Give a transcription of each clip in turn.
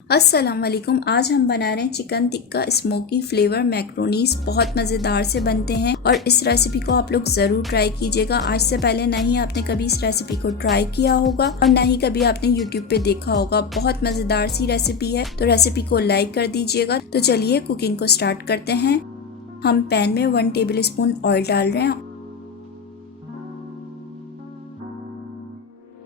अस्सलाम वालेकुम। आज हम बना रहे हैं चिकन टिक्का स्मोकी फ्लेवर मैक्रोनीस। बहुत मज़ेदार से बनते हैं और इस रेसिपी को आप लोग ज़रूर ट्राई कीजिएगा। आज से पहले ना ही आपने कभी इस रेसिपी को ट्राई किया होगा और ना ही कभी आपने यूट्यूब पे देखा होगा। बहुत मज़ेदार सी रेसिपी है, तो रेसिपी को लाइक कर दीजिएगा। तो चलिए कुकिंग को स्टार्ट करते हैं। हम पैन में 1 टेबल स्पून ऑयल डाल रहे हैं।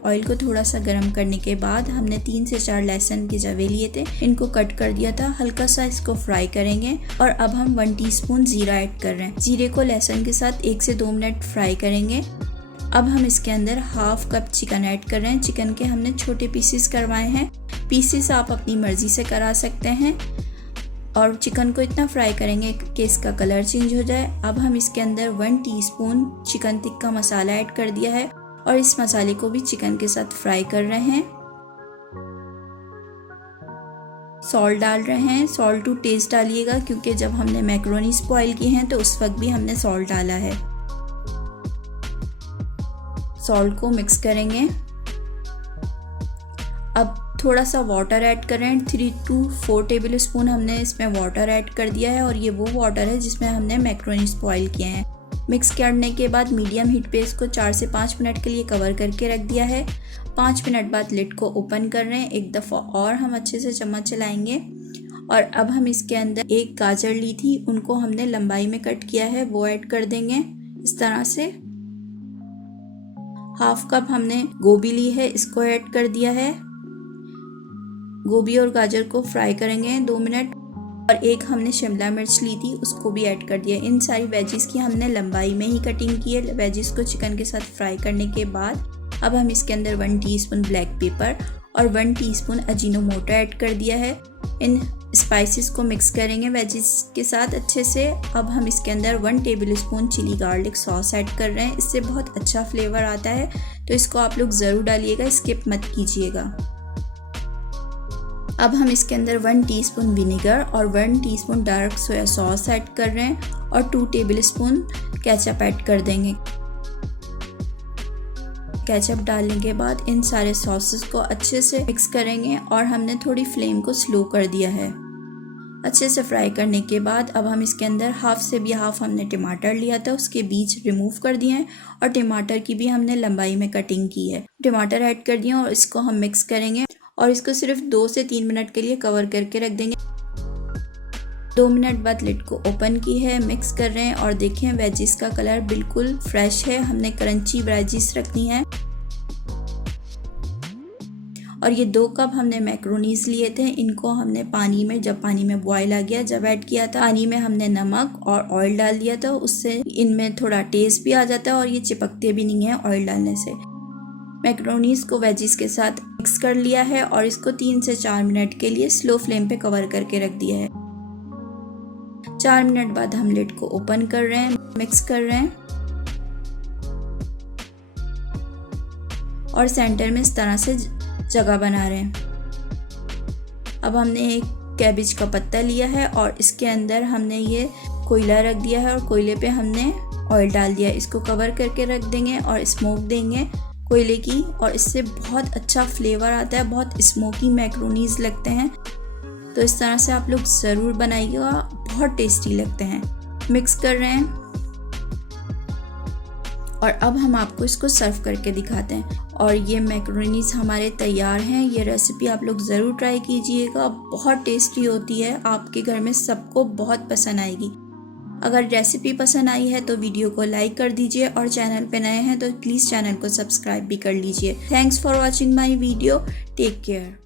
ऑयल को थोड़ा सा गर्म करने के बाद हमने 3 से 4 लहसुन के जवे लिए थे, इनको कट कर दिया था। हल्का सा इसको फ्राई करेंगे और अब हम 1 टीस्पून जीरा ऐड कर रहे हैं। जीरे को लहसुन के साथ 1 से 2 मिनट फ्राई करेंगे। अब हम इसके अंदर हाफ कप चिकन ऐड कर रहे हैं। चिकन के हमने छोटे पीसेस करवाए हैं। पीसेस आप अपनी मर्जी से करा सकते हैं और चिकन को इतना फ्राई करेंगे कि इसका कलर चेंज हो जाए। अब हम इसके अंदर 1 teaspoon chicken tikka masala add कर दिया है और इस मसाले को भी चिकन के साथ फ्राई कर रहे हैं। सॉल्ट डाल रहे हैं। सॉल्ट टू टेस्ट डालिएगा, क्योंकि जब हमने मैक्रोनीस बॉईल किए हैं तो उस वक्त भी हमने सॉल्ट डाला है। सॉल्ट को मिक्स करेंगे। अब थोड़ा सा वाटर ऐड कर रहे हैं। 3 to 4 टेबल स्पून हमने इसमें वाटर ऐड कर दिया है और ये वो वाटर है जिसमें हमने मैक्रोनीस बॉईल किए हैं। मिक्स करने के बाद मीडियम हीट पे इसको 4 से 5 मिनट के लिए कवर करके रख दिया है। 5 मिनट बाद लिड को ओपन कर रहे हैं। एक दफ़ा और हम अच्छे से चम्मच चलाएंगे और अब हम इसके अंदर एक गाजर ली थी, उनको हमने लंबाई में कट किया है, वो ऐड कर देंगे इस तरह से। हाफ कप हमने गोभी ली है, इसको ऐड कर दिया है। गोभी और गाजर को फ्राई करेंगे 2 मिनट। और एक हमने शिमला मिर्च ली थी, उसको भी ऐड कर दिया। इन सारी वेजिस की हमने लंबाई में ही कटिंग की है। वेजिस को चिकन के साथ फ्राई करने के बाद अब हम इसके अंदर 1 टीस्पून ब्लैक पेपर और 1 टीस्पून अजीनोमोटो ऐड कर दिया है। इन स्पाइसेस को मिक्स करेंगे वेजिस के साथ अच्छे से। अब हम इसके अंदर 1 tablespoon chilli garlic sauce add कर रहे हैं। इससे बहुत अच्छा फ्लेवर आता है, तो इसको आप लोग ज़रूर डालिएगा, स्किप मत कीजिएगा। अब हम इसके अंदर 1 टीस्पून विनेगर और 1 teaspoon dark soya sauce add कर रहे हैं और 2 टेबल स्पून केचप ऐड कर देंगे। केचप डालने के बाद इन सारे सॉसेस को अच्छे से मिक्स करेंगे और हमने थोड़ी फ्लेम को स्लो कर दिया है। अच्छे से फ्राई करने के बाद अब हम इसके अंदर हाफ से भी हाफ हमने टमाटर लिया था, उसके बीज रिमूव कर दिए हैं और टमाटर की भी हमने लंबाई में कटिंग की है। टमाटर ऐड कर दिए और इसको हम मिक्स करेंगे और इसको सिर्फ 2 से 3 मिनट के लिए कवर करके रख देंगे। 2 मिनट बाद लिड को ओपन की है, मिक्स कर रहे हैं और देखें वेजिस का कलर बिल्कुल फ्रेश है। हमने क्रंची वेजिस रखनी है। और ये 2 कप हमने मैक्रोनीस लिए थे, इनको हमने पानी में, जब पानी में बॉयल आ गया, जब ऐड किया था पानी में हमने नमक और ऑयल डाल दिया था। उससे इनमें थोड़ा टेस्ट भी आ जाता है और ये चिपकते भी नहीं है ऑयल डालने से। मैक्रोनीस को वेजिस के साथ मिक्स कर लिया है और इसको 3 से 4 मिनट के लिए स्लो फ्लेम पे कवर करके रख दिया है। 4 मिनट बाद हम लिड को ओपन कर रहे हैं, मिक्स कर रहे हैं और सेंटर में इस तरह से जगह बना रहे हैं। अब हमने एक कैबेज का पत्ता लिया है और इसके अंदर हमने ये कोयला रख दिया है और कोयले पे हमने ऑयल डाल दिया है। इसको कवर करके रख देंगे और स्मोक देंगे कोयले की, और इससे बहुत अच्छा फ्लेवर आता है, बहुत स्मोकी मैक्रोनीस लगते हैं। तो इस तरह से आप लोग ज़रूर बनाइएगा, बहुत टेस्टी लगते हैं। मिक्स कर रहे हैं और अब हम आपको इसको सर्व करके दिखाते हैं। और ये मैक्रोनीस हमारे तैयार हैं। ये रेसिपी आप लोग ज़रूर ट्राई कीजिएगा, बहुत टेस्टी होती है, आपके घर में सबको बहुत पसंद आएगी। अगर रेसिपी पसंद आई है तो वीडियो को लाइक कर दीजिए और चैनल पे नए हैं तो प्लीज़ चैनल को सब्सक्राइब भी कर लीजिए। Thanks for watching my video. Take care.